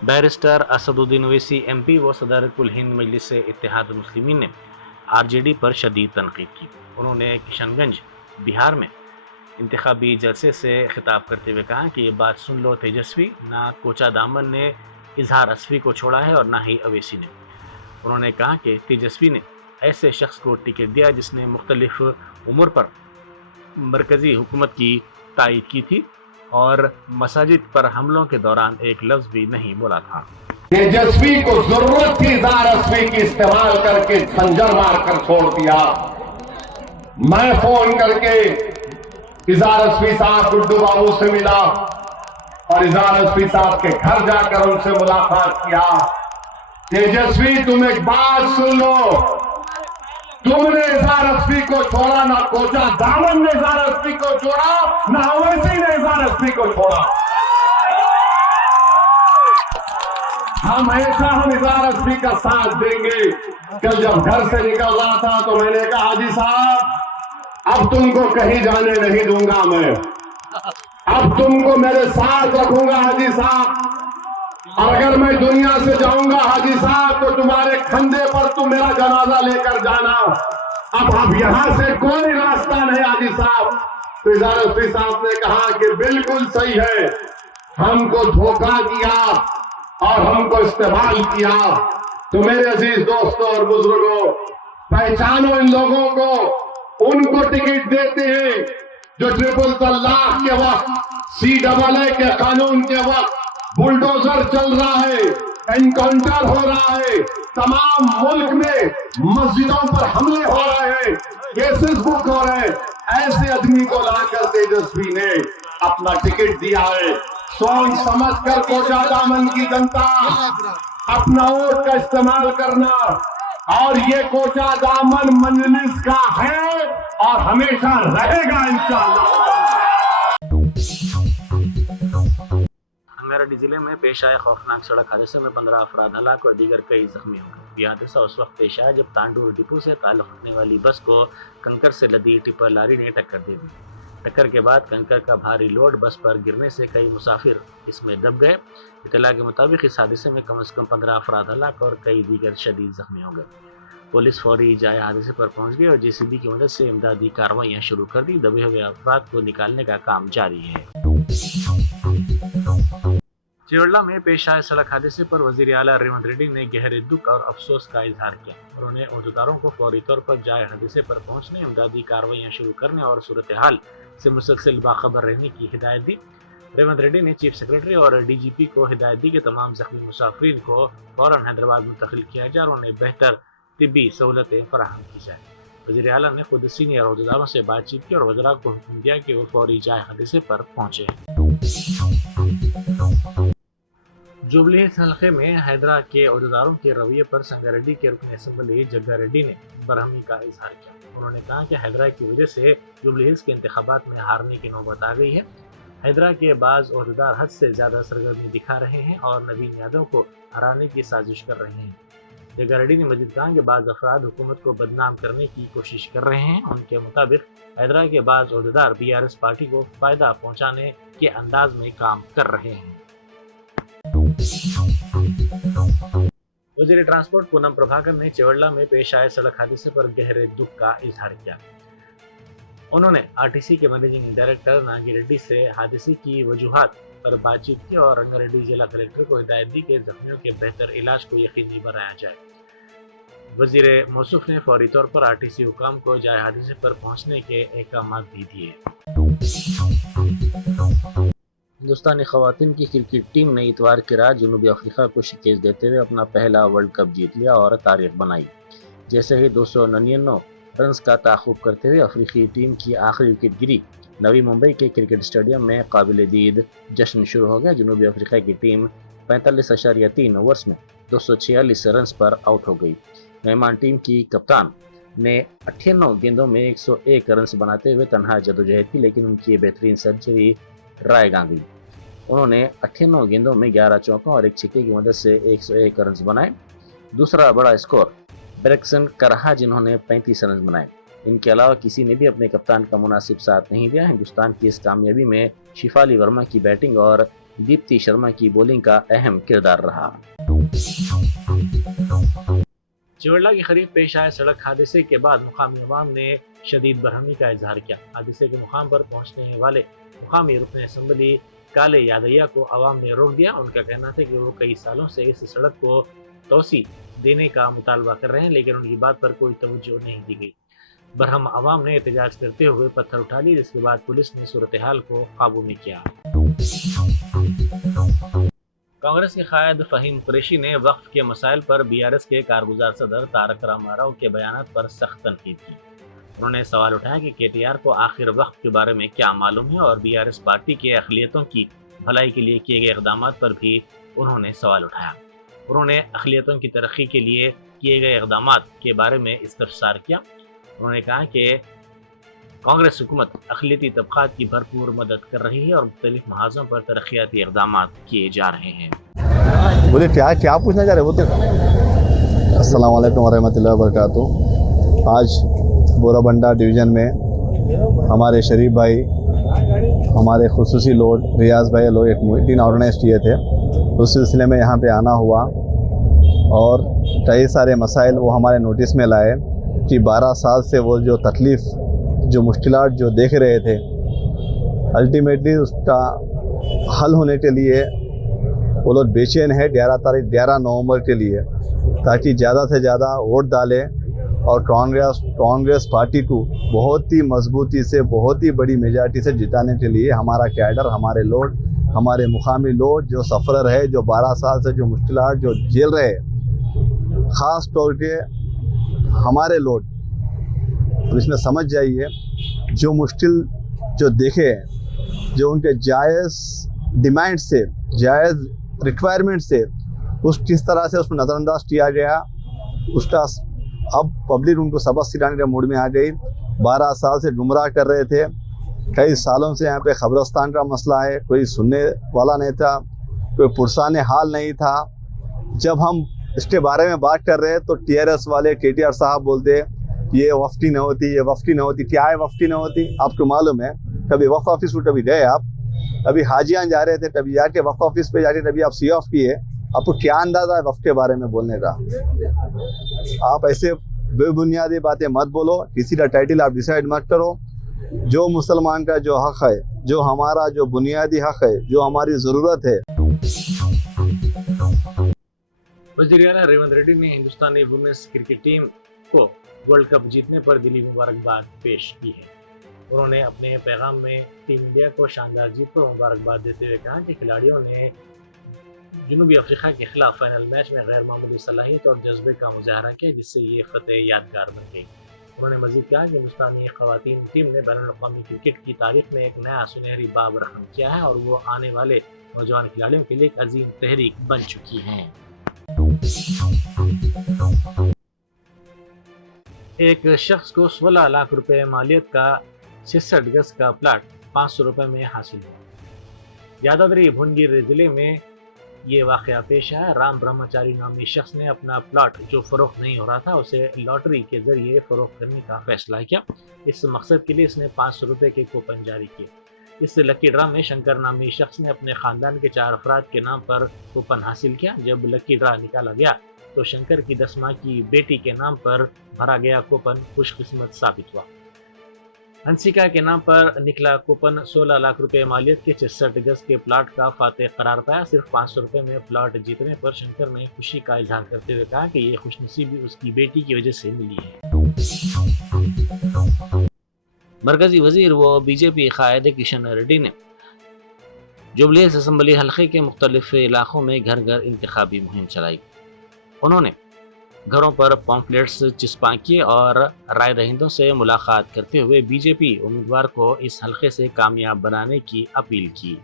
Barrister Asaduddin Owaisi MP व सदर कुल हिंद मजलिस इत्तेहाद मुस्लिमीन ने RJD पर शदीद तनकीद की। उन्होंने किशनगंज बिहार में इंतखाबी जलसे से खिताब करते हुए कहा कि ये बात सुन लो तेजस्वी, ना कोचा दामन ने इजहार असफी को छोड़ा है और ना ही अवैसी ने। उन्होंने कहा कि तेजस्वी ने ऐसे शख्स को टिकट दिया जिसने मुख्तलिफ उम्र पर मरकजी हुकूमत की तायीद की थी और मसाजिद पर हमलों के दौरान एक लफ्ज भी नहीं बोला था। तेजस्वी को जरूरत थी इजहार असफी की इस्तेमाल करके खंजर मार कर छोड़ दिया। मैं फोन करके इजहार असफी साहब गुड्डू बाबू से मिला और इजहार असफी साहब के घर जाकर उनसे मुलाकात किया। तेजस्वी तुम एक बात सुन लो, तुमने इजहार असफी को छोड़ा, ना कोचा दामन ने इजहार असफी को छोड़ा, ना ओवैसी ने इजहार असफी को छोड़ा। हमेशा हम इजहार असफी का साथ देंगे। कल जब घर से निकल रहा था तो मैंने कहा हाजी साहब अब तुमको कहीं जाने नहीं दूंगा मैं, अब तुमको मेरे साथ रखूंगा हाजी साहब, और अगर मैं दुनिया से जाऊंगा हाजी साहब तो तुम्हारे कंधे पर तुम मेरा जनाजा लेकर जाना। अब यहां से कोई रास्ता नहीं हाजी साहब। तो इजहार असफी साहब ने कहा कि बिल्कुल सही है, हमको धोखा दिया और हमको इस्तेमाल किया। तो मेरे अजीज दोस्तों और बुजुर्गों, पहचानो इन लोगों को, उनको टिकट देते हैं जो ट्रिपल तलाक के वक्त, CAA के कानून के वक्त बुलडोजर चल रहा है, एनकाउंटर हो रहा है, तमाम मुल्क में मस्जिदों पर हमले हो रहे हैं, केसेस बुक हो रहे हैं। ऐसे आदमी को लाकर तेजस्वी ने अपना टिकट दिया है। सोच समझ कर कोचा दामन की जनता अपना वोट का इस्तेमाल करना, और ये कोचा दामन मजलिस का है और हमेशा रहेगा इंशाअल्लाह। मेरठ जिले में पेश आए खौफनाक सड़क हादसे में 15 अफराद हलाक और दीगर कई जख्मी हो गए। यह हादसा उस वक्त पेश आया जब तांडूर डिपो से ताल्लुक रखने वाली बस को कंकर से लदी टिपर लारी ने टक्कर दे दी। टक्कर के बाद कंकर का भारी लोड बस पर गिरने से कई मुसाफिर इसमें दब गए। इत्तला के मुताबिक इस हादसे में कम से कम 15 अफराद हलाक और कई दीगर शदीद जख्मी हो गए। पुलिस फौरी जाए हादसे पर पहुंच गई और JCB की मदद से इमदादी कार्रवाइयां शुरू कर दी। दबे हुए अफराद को निकालने का काम जारी है। चिरौला में पेश आए सड़क हादसे पर वजीर आला रेवंत रेड्डी ने गहरे दुख और अफसोस का इजहार किया। उन्होंने अहदेदारों को फौरी तौर पर जाए हादसे पर पहुंचने, इमदादी कार्रवाइयां शुरू करने और सूरत हाल से मुसलसल बाखबर रहने की हिदायत दी। रेवंत रेड्डी ने चीफ सेक्रेटरी और DGP को हिदायत दी कि तमाम जख्मी मुसाफिरीन को फौरन हैदराबाद मुंतकिल किया जाए और उन्हें बेहतर तिब्बी सहूलतें फराहम की जाए। वजीर आला ने खुद सीनियर अहदेदारों से बातचीत की और वज़रा को हुक्म दिया कि वो फौरी जाए हादसे पर पहुंचे। जुबली हिल्स हल्के में हैदरा के अहदेदारों के रवैये पर संगारेड्डी के रुकन असम्बली जग्गा रेड्डी ने बरहमी का इजहार किया। उन्होंने कहा कि हैदरा की वजह से जुबली हिल्स के इंतखाबात में हारने की नौबत आ गई है। हैदरा के बाज़ अहदेदार हद से ज़्यादा सरगर्मी दिखा रहे हैं और नवीन यादव को हराने की साजिश कर रहे हैं। जग्गा रेड्डी ने मजीद कहा कि बाज़ अफराद हुकूमत को बदनाम करने की कोशिश कर रहे हैं। उनके मुताबिक हैदरा के बाज़ अहदेदार BRS पार्टी को फ़ायदा पहुँचाने के अंदाज में काम कर रहे हैं। वज़ीर ट्रांसपोर्ट पूनम प्रभाकर ने चिरौला में पेश आए सड़क हादसे पर गहरे दुख का इजहार किया। उन्होंने RTC के मैनेजिंग डायरेक्टर नागी रेड्डी से हादसे की वजूहात पर बातचीत की और रंगारेड्डी जिला कलेक्टर को हिदायत दी कि जख्मियों के बेहतर इलाज को यकीनी बनाया जाए। वज़ीर मौसूफ ने फौरी तौर पर RTC हुकाम को जाए हादसे पर पहुंचने के अहकाम भी दिए। हिंदुस्तानी खवातीन की क्रिकेट टीम ने इतवार की रात जनूबी अफ्रीका को शिकस्त देते हुए अपना पहला वर्ल्ड कप जीत लिया और तारीख बनाई। जैसे ही 299 रन का ताक़ुब करते हुए अफ्रीकी टीम की आखिरी विकेट गिरी, नवी मुंबई के क्रिकेट स्टेडियम में काबिल दीद जश्न शुरू हो गया। जनूबी अफ्रीका की टीम 45.3 ओवर्स में 246 रन पर आउट हो गई। मेहमान टीम की कप्तान ने 98 गेंदों में 101 रन बनाते हुए तनहा जदोजहद की, लेकिन उनकी बेहतरीन सेंचुरी राय गांगी। उन्होंने 98 गेंदों में 11 चौकों और एक छक्के की मदद से 101 रन बनाए। दूसरा बड़ा स्कोर ब्रैक्सन करहा जिन्होंने 35 रन बनाए। इनके अलावा किसी ने भी अपने कप्तान का मुनासिब साथ नहीं दिया। हिंदुस्तान की इस कामयाबी में शिफाली वर्मा की बैटिंग और दीप्ति शर्मा की बॉलिंग का अहम किरदार रहा। चिवड़ला के करीब पेश आए सड़क हादसे के बाद मुकामी अवाम ने शदीद बरहमी का इजहार किया। हादसे के मुकाम पर पहुंचने वाले मुकामी रुकन असम्बली काले यादैया को अवाम ने रोक दिया। उनका कहना था कि वो कई सालों से इस सड़क को तोसी देने का मुतालबा कर रहे हैं, लेकिन उनकी बात पर कोई तवज्जो नहीं दी गई। बरहम अवाम ने एहतजाज करते हुए पत्थर उठा लिए, जिसके बाद पुलिस ने सूरत हाल को काबू में किया। कांग्रेस के कायद फहीम कुरैशी ने वक्फ के मसाइल पर बीआरएस के कारगुजार सदर तारक रामाराव के बयानात पर सख्त तनकीद की। उन्होंने सवाल उठाया कि केटीआर को आखिर वक्फ के बारे में क्या मालूम है, और बीआरएस पार्टी के अक़लियतों की भलाई के लिए किए गए इक़दामात पर भी उन्होंने सवाल उठाया। उन्होंने अक़लियतों की तरक्की के लिए किए गए इक़दामात के बारे में इस्तफसार किया। उन्होंने कहा कि कांग्रेस हुकूमत अक़लियती तबक़ात की भरपूर मदद कर रही है और मुख्तलिफ महाज़ों पर तरक्याती इक़दामात किए जा रहे हैं। बोले क्या पूछना चाह रहे वो तो। अस्सलाम वालेकुम वरहमतुल्लाहि वबरकातुहू। आज बोराबंडा डिवीज़न में हमारे शरीफ भाई, हमारे खुसूसी लोग रियाज भाई लोग एक मीटिंग ऑर्गेनाइज किए थे। उस सिलसिले में यहाँ पे आना हुआ और कई सारे मसाइल वो हमारे नोटिस में लाए कि 12 साल से वो जो तकलीफ़, जो मुश्किलात जो देख रहे थे, अल्टीमेटली उसका हल होने के लिए वो लोग बेचैन है 11 नवंबर के लिए, ताकि ज़्यादा से ज़्यादा वोट डालें और कांग्रेस पार्टी को बहुत ही मजबूती से, बहुत ही बड़ी मेजॉरिटी से जिताने के लिए हमारा कैडर, हमारे लोग, हमारे मुकामी लोग जो सफ़रर है, जो 12 साल से जो मुश्किलात जो झेल रहे हैं, ख़ास तौर के हमारे लोग, तो इसमें समझ जाइए जो मुश्किल जो देखे हैं, जो उनके जायज़ डिमांड से, जायज़ रिक्वायरमेंट से उस किस तरह से उसको नज़रअंदाज किया गया, उसका अब पब्लिक उनको सबक सिखाने के मूड में आ गई। 12 साल से गुमराह कर रहे थे, कई सालों से यहाँ पे खबरस्तान का मसला है, कोई सुनने वाला नहीं था, कोई पुरसान हाल नहीं था। जब हम इसके बारे में बात कर रहे हैं तो टीआरएस वाले केटीआर साहब बोलते ये वफ्ती न होती, ये वफ्ती न होती। क्या है वफ्ती न होती? आपको मालूम है? कभी वक्फ ऑफिस को कभी गए आप? अभी हाजियाँ जा रहे थे, कभी जाके वक्फ ऑफिस पे जाके कभी आप सी ऑफ किए? आपको क्या अंदाज़ा है वक्फ के बारे में बोलने का? आप ऐसे बेबुनियादी बातें मत बोलो, किसी का टाइटल आप डिसाइड मत करो। जो मुसलमान का जो हक़ है, जो हमारा जो बुनियादी हक़ है, जो हमारी ज़रूरत है। वज़ीर आला रेवंत रेड्डी ने हिंदुस्तानी वुमेन्स क्रिकेट टीम को वर्ल्ड कप जीतने पर दिली मुबारकबाद पेश की है। उन्होंने अपने पैगाम में टीम इंडिया को शानदार जीत पर मुबारकबाद देते हुए कहा कि खिलाड़ियों ने जनूबी अफ्रीका के खिलाफ फाइनल मैच में गैर मामूली सलाहियत और जज्बे का मुजाहरा किया, जिससे ये फतेह यादगार बन गई। उन्होंने मजीद कहा कि हिंदुस्तानी ख़वातीन टीम ने बैनुल-अक़वामी क्रिकेट की तारीख में एक नया सुनहरी बाब रकम किया है और वो आने वाले नौजवान खिलाड़ियों के लिए एक अजीम तहरीक बन चुकी हैं। एक शख्स को 16 लाख रुपए मालियत का 66 गज का प्लाट 500 रुपए में हासिल हुआ। यादाद्री भुवनगिर जिले में ये वाक़या पेश आया। राम ब्रह्मचारी नामी शख्स ने अपना प्लाट जो फ़रोख्त नहीं हो रहा था उसे लॉटरी के ज़रिए फ़रोख्त करने का फैसला किया। इस मकसद के लिए इसने 500 रुपये के कूपन जारी किए। इस लकी ड्रा में शंकर नामी शख्स ने अपने ख़ानदान के 4 अफराद के नाम पर कूपन हासिल किया। जब लकी ड्रा निकाला गया तो शंकर की 10 माह की बेटी के नाम पर भरा गया कूपन खुशकिस्मत साबित हुआ। हंसिका के नाम पर निकला कूपन 16 लाख रुपए मालियत के 66 गज के प्लाट का फातेह करार पाया। सिर्फ 500 रुपए में प्लाट जीतने पर शंकर ने खुशी का इजहार करते हुए कहा कि ये खुशनसीबी उसकी बेटी की वजह से मिली है। मरकजी वजीर व बीजेपी कायद किशन रेड्डी ने जुबली असम्बली हल्के के मुख्तलिफ इलाकों में घर घर इंतखाबी मुहिम चलाई। उन्होंने घरों पर पॉम्फलेट्स चिपका किए और राय दहिंदों से मुलाकात करते हुए बीजेपी उम्मीदवार को इस हल्के से कामयाब बनाने की अपील की।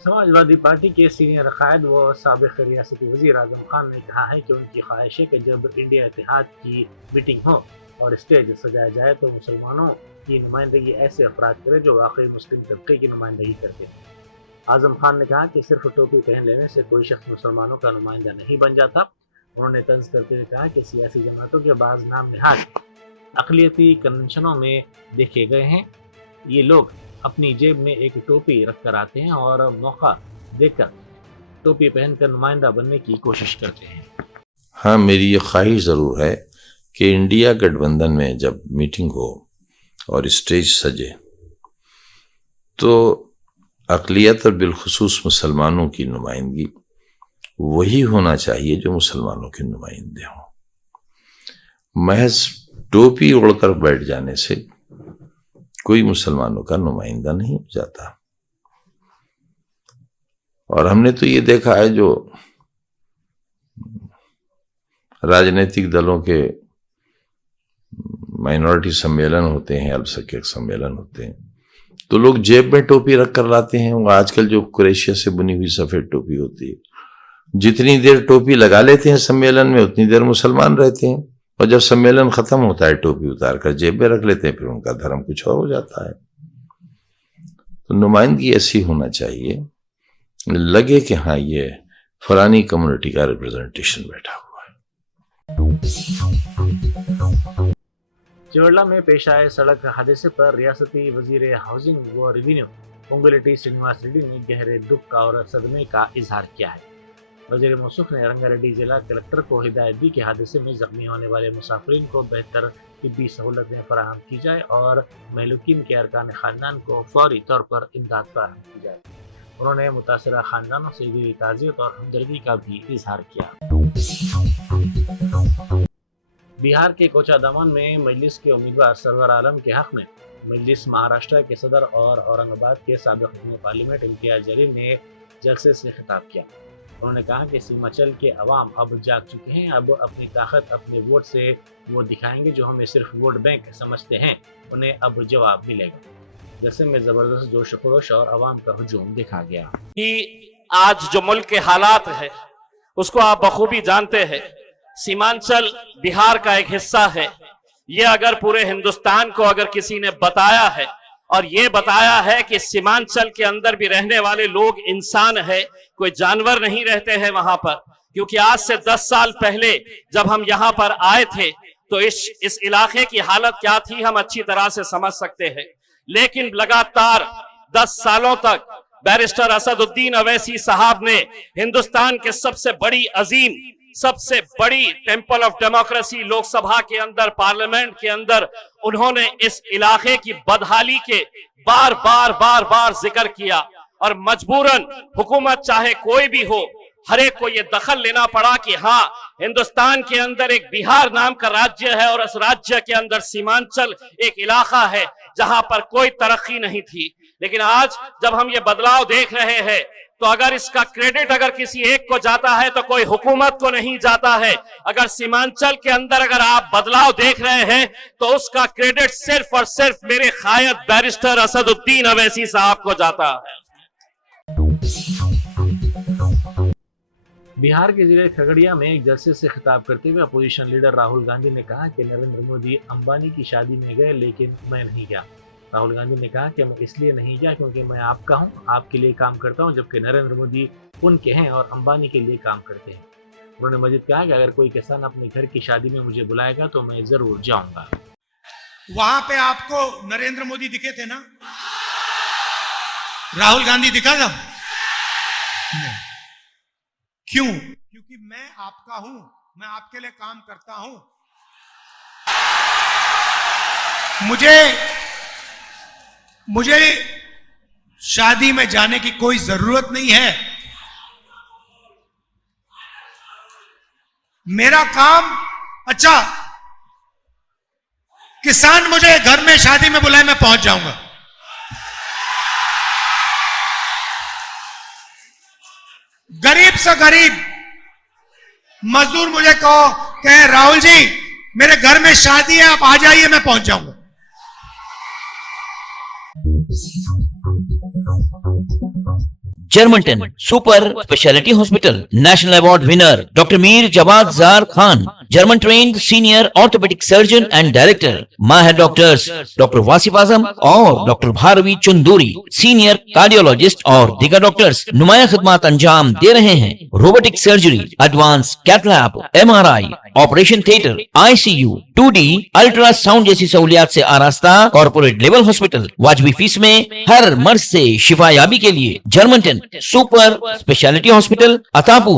समाजवादी पार्टी के सीनियर कायद व साबिक रियासती वजीर आजम खान ने कहा है कि उनकी ख्वाहिश है कि जब इंडिया इत्तेहाद की मीटिंग हो और स्टेज सजाया जाए तो मुसलमानों की नुमाइंदगी ऐसे अफराद करे जो वाकई मुस्लिम तबके की नुमाइंदगी करते हैं। आजम खान ने कहा कि सिर्फ टोपी पहन लेने से कोई शख्स मुसलमानों का नुमाइंदा नहीं बन जाता। उन्होंने तंज करते हुए कहा कि सियासी जमातों के बाज़ नाम नहाद अक़लियती कन्वेंशनों में देखे गए हैं। ये लोग अपनी जेब में एक टोपी रखकर आते हैं और मौका देखकर टोपी पहनकर नुमाइंदा बनने की कोशिश करते हैं। हाँ, मेरी ये ख्वाहिश ज़रूर है कि इंडिया गठबंधन में जब मीटिंग हो और स्टेज सजे तो अक़लियत और बिलखुसूस मुसलमानों की नुमाइंदगी वही होना चाहिए जो मुसलमानों के नुमाइंदे हों। महज टोपी ओढ़कर बैठ जाने से कोई मुसलमानों का नुमाइंदा नहीं हो जाता। और हमने तो ये देखा है जो राजनीतिक दलों के माइनॉरिटी सम्मेलन होते हैं, अल्पसंख्यक सम्मेलन होते हैं, तो लोग जेब में टोपी रख कर लाते हैं। वो आजकल जो क्रोएशिया से बुनी हुई सफेद टोपी होती है, जितनी देर टोपी लगा लेते हैं सम्मेलन में उतनी देर मुसलमान रहते हैं, और जब सम्मेलन खत्म होता है टोपी उतार कर जेब में रख लेते हैं, फिर उनका धर्म कुछ और हो जाता है। तो नुमाइंदगी ऐसी होना चाहिए, लगे कि हाँ ये फलानी कम्युनिटी का रिप्रेजेंटेशन बैठा हुआ है। चिवड़ला में पेश आए सड़क हादसे पर रियासती वजीर हाउसिंग व रेवेन्यू पोंगुलेटी श्रीनिवास रेड्डी ने गहरे दुख और सदमे का इजहार किया है। वजीर मौसूफ ने रंगारेड्डी जिला कलेक्टर को हिदायत दी कि हादसे में जख्मी होने वाले मुसाफिरीन को बेहतर तिब्बी सहूलतें फराहम की जाए और महलूकीन के अरकान खानदान को फौरी तौर पर इमदाद फराहम की जाए। उन्होंने मुतासरा खानदानों से दिली ताज़ियत और हमदर्दी का भी इजहार किया। बिहार के कोचादामन में मजलिस के उम्मीदवार सरवर आलम के हक में मजलिस महाराष्ट्र के सदर और औरंगाबाद के साबिक़ पार्लियामेंट इम्तियाज जलील ने जलसे से खिताब किया। उन्होंने कहा कि सीमांचल के अवाम अब जाग चुके हैं, अब अपनी ताकत अपने वोट से वो दिखाएंगे। जो हमें सिर्फ वोट बैंक समझते हैं उन्हें अब जवाब मिलेगा। जलसे में जबरदस्त जोश खरोश और अवाम का हुजूम देखा गया। कि आज जो मुल्क के हालात है उसको आप बखूबी जानते हैं। सीमांचल बिहार का एक हिस्सा है। ये अगर पूरे हिंदुस्तान को अगर किसी ने बताया है और ये बताया है कि सीमांचल के अंदर भी रहने वाले लोग इंसान है, कोई जानवर नहीं रहते हैं वहां पर, क्योंकि आज से 10 साल पहले जब हम यहाँ पर आए थे तो इस इलाके की हालत क्या थी हम अच्छी तरह से समझ सकते हैं। लेकिन लगातार 10 सालों तक बैरिस्टर असदुद्दीन अवैसी साहब ने हिंदुस्तान के सबसे बड़ी अजीम, सबसे बड़ी टेंपल ऑफ डेमोक्रेसी लोकसभा के अंदर, पार्लियामेंट के अंदर उन्होंने इस इलाके की बदहाली के बार बार जिक्र किया और मजबूरन हुकूमत चाहे कोई भी हो हर एक को ये दखल लेना पड़ा कि हाँ हिंदुस्तान के अंदर एक बिहार नाम का राज्य है और इस राज्य के अंदर सीमांचल एक इलाका है जहां पर कोई तरक्की नहीं थी। लेकिन आज जब हम ये बदलाव देख रहे हैं तो अगर इसका क्रेडिट अगर किसी एक को जाता है तो कोई हुकूमत को नहीं जाता है। अगर सीमांचल के अंदर अगर आप बदलाव देख रहे हैं तो उसका क्रेडिट सिर्फ और सिर्फ मेरे कायद बैरिस्टर असदुद्दीन अवैसी साहब को जाता है। बिहार के जिले खगड़िया में एक जलसे से खिताब करते हुए अपोजिशन लीडर राहुल गांधी ने कहा कि नरेंद्र मोदी अंबानी की शादी में गए लेकिन मैं नहीं गया। राहुल गांधी ने कहा कि मैं इसलिए नहीं गया क्योंकि मैं आपका हूं, आपके लिए काम करता हूं, जबकि नरेंद्र मोदी उनके हैं और अंबानी के लिए काम करते हैं। उन्होंने मजीद कहा कि अगर कोई किसान अपने घर की शादी में मुझे बुलाएगा तो मैं जरूर जाऊंगा। वहां पे आपको नरेंद्र मोदी दिखे थे ना, राहुल गांधी दिखा था? नहीं। क्यों? क्योंकि मैं आपका हूं, मैं आपके लिए काम करता हूं। मुझे शादी में जाने की कोई जरूरत नहीं है। मेरा काम, अच्छा किसान मुझे घर में शादी में बुलाए मैं पहुंच जाऊंगा। गरीब से गरीब मजदूर मुझे कहे राहुल जी मेरे घर में शादी है आप आ जाइए, मैं पहुंच जाऊंगा। Germanton super speciality hospital, national award winner doctor Mir Jawad Jar Khan, German trained senior orthopedic surgeon and director, माहिर डॉक्टर्स डॉक्टर वासिफ आजम और doctor Bharvi Chanduri, senior cardiologist और दीगर डॉक्टर्स नुमाया खिदमत अंजाम दे रहे हैं। Robotic surgery, advance cath lab, MRI, operation theatre, ICU, 2D ultrasound जैसी सहूलियात से आरास्ता कॉर्पोरेट लेवल हॉस्पिटल, वाजबी फीस में हर मर्ज से शिफायाबी के लिए German 10 super speciality hospital, Attapur.